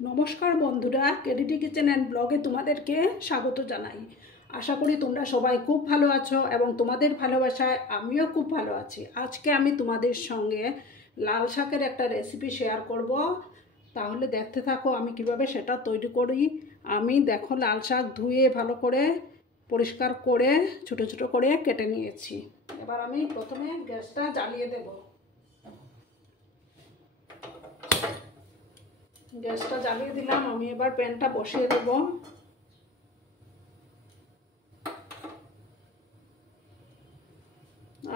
নমস্কার বন্ধুরা, কেডিটি kitchen and ব্লগে তোমাদেরকে স্বাগত জানাই। আশা করি তোমরা সবাই খুব ভালো আছো এবং তোমাদের ভালোবাসায় আমিও খুব ভালো আছি। আজকে আমি তোমাদের সঙ্গে লাল শাকের একটা রেসিপি শেয়ার করব। তাহলে দেখতে থাকো আমি কিভাবে সেটা তৈরি করি। আমি দেখো লাল শাক ধুয়ে ভালো করে পরিষ্কার করে ছোট ছোট করে কেটে নিয়েছি। এবার আমি প্রথমে গ্যাসটা জ্বালিয়ে দেবো। গ্যাসটা জ্বালিয়ে দিলাম, আমি এবার প্যানটা বসিয়ে দেব।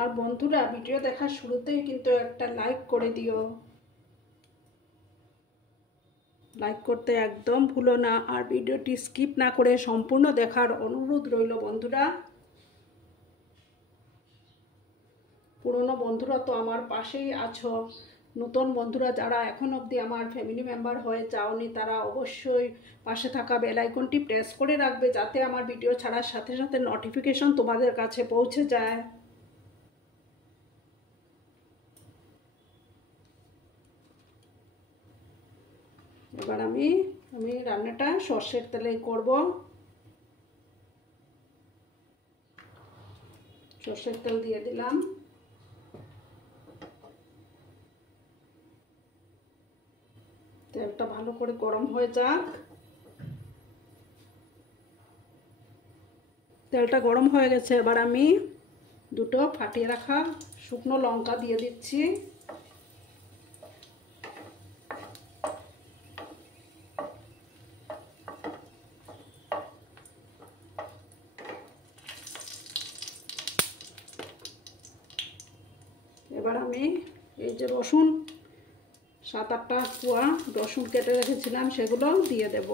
আর বন্ধুরা, ভিডিও দেখার শুরুতেই কিন্তু একটা লাইক করে দিও। লাইক করতে একদম ভুলো না, আর ভিডিওটি স্কিপ না করে সম্পূর্ণ দেখার অনুরোধ রইল বন্ধুরা। পুরনো বন্ধুরা তো আমার পাশেই আছো, নতুন বন্ধুরা যারা এখন অবধি আমার ফ্যামিলি মেম্বার হয়ে যাওনি তারা অবশ্যই পাশে থাকা বেল আইকনটি প্রেস করে রাখবে, যাতে আমার ভিডিও ছাড়ার সাথে সাথে নোটিফিকেশন তোমাদের কাছে পৌঁছে যায়। এবার আমি রান্নাটা সর্ষের তেলেই করব। সর্ষের তেল দিয়ে দিলাম। তেলটা ভালো করে গরম হয়ে যাক। তেলটা গরম হয়ে গেছে, এবার আমি দুটো ফাটিয়ে রাখা শুকনো লঙ্কা দিয়ে দিচ্ছি। এবার আমি এই যে রসুন 7-8টা কোয়া রসুন কেটে রেখেছিলাম সেগুলো দিয়ে দেব।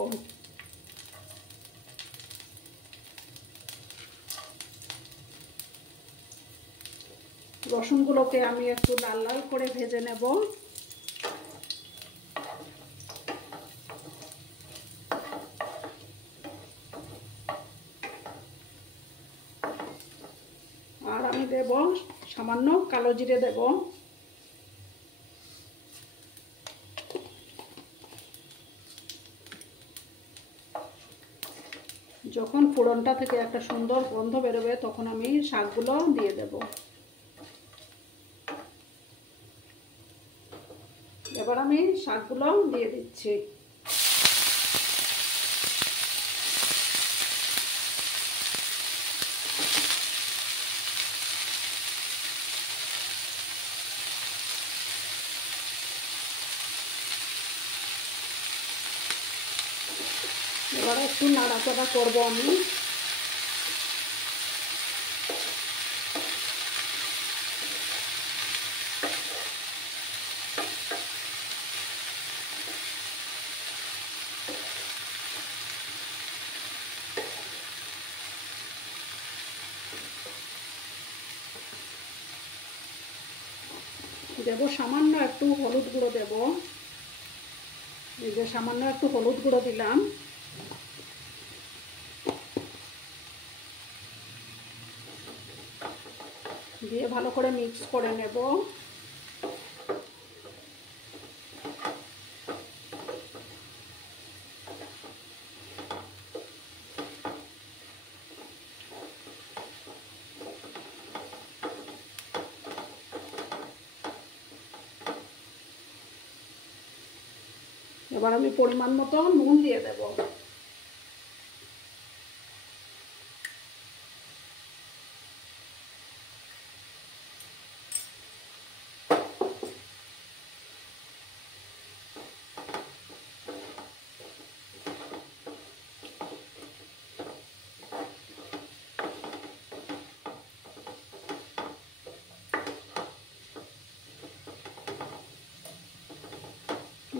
রসুনগুলোকে আমি একটু লাল লাল করে ভেজে নেব। আর আমি দেব সামান্য কালো জিরে দেব। যখন ফোড়নটা থেকে একটা সুন্দর গন্ধ বেরোবে তখন আমি শাকগুলো দিয়ে দেব। এবার আমি শাকগুলো দিয়ে দিচ্ছি। এবার একটু নাড়াচাড়া করবো আমি। দেব সামান্য একটু হলুদ গুঁড়ো দেব। এই যে সামান্য একটু হলুদ গুঁড়ো দিলাম। দিয়ে ভালো করে মিক্স করে নেব। এবার আমি পরিমাণ মতো নুন দিয়ে দেব।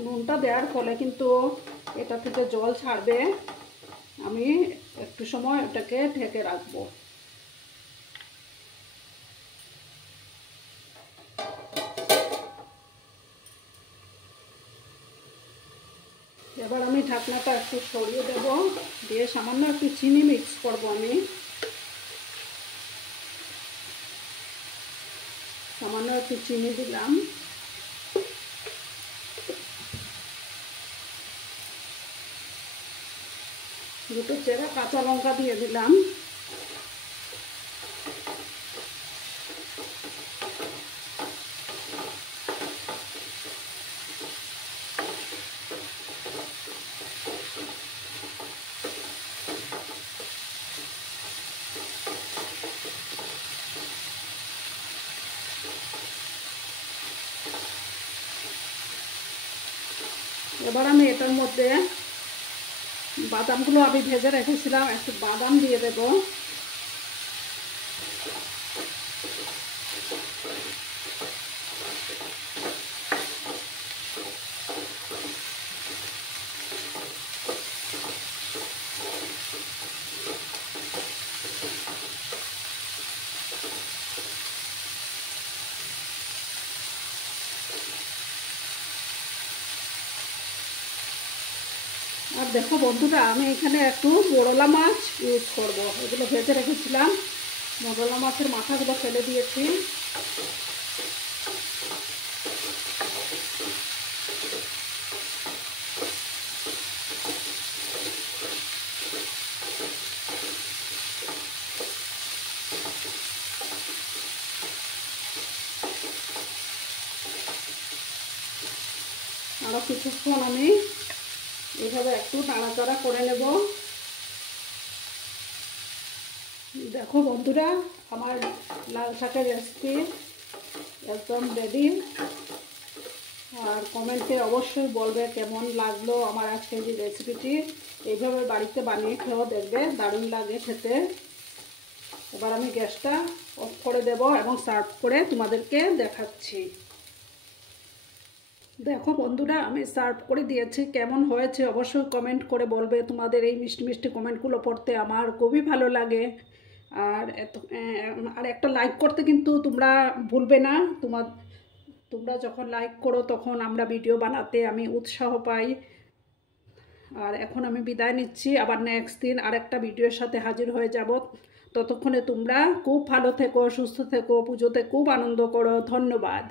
নুনটা দেওয়ার ফলে কিন্তু এটা থেকে জল ছাড়বে। আমি একটু সময় এটাকে ঢেকে রাখবো। এবার আমি ঢাকনাটা একটু সরিয়ে দেব, দিয়ে সামান্য একটু চিনি মিক্স করব। আমি সামান্য একটু চিনি দিলাম। দুটো চেরা কাঁচা লঙ্কা দিয়ে দিলাম। এবার আমি এটার মধ্যে বাদামগুলো আমি ভেজে রেখেছিলাম, একটু বাদাম দিয়ে দেব। আর দেখো বন্ধুরা, আমি এখানে একটু মোরলা মাছ ইউজ করব। এগুলো ভেজে রেখেছিলাম, মোরলা মাছের মাথাগুলো ফেলে দিয়েছি। আরও কিছুক্ষণ আমি এইভাবে একটু নাড়াচাড়া করে নেব। দেখো বন্ধুরা, আমার লাল শাকের রেসিপি একদম রেডি। আর কমেন্টে অবশ্যই বলবে কেমন লাগলো আমার আজকের এই রেসিপিটি। এইভাবে বাড়িতে বানিয়ে খেয়েও দেখবে, দারুণ লাগে খেতে। এবার আমি গ্যাসটা অফ করে দেব এবং সার্ভ করে তোমাদেরকে দেখাচ্ছি। দেখো বন্ধুরা, আমি সার্ভ করে দিয়েছি। কেমন হয়েছে অবশ্যই কমেন্ট করে বলবে। তোমাদের এই মিষ্টি মিষ্টি কমেন্টগুলো পড়তে আমার খুবই ভালো লাগে। আর একটা লাইক করতে কিন্তু তোমরা ভুলবে না। তোমরা যখন লাইক করো তখন আমরা ভিডিও বানাতে আমি উৎসাহ পাই। আর এখন আমি বিদায় নিচ্ছি, আবার নেক্সট দিন আরেকটা ভিডিওর সাথে হাজির হয়ে যাব। ততক্ষণে তোমরা খুব ভালো থেকো, সুস্থ থেকো, পুজোতে খুব আনন্দ করো। ধন্যবাদ।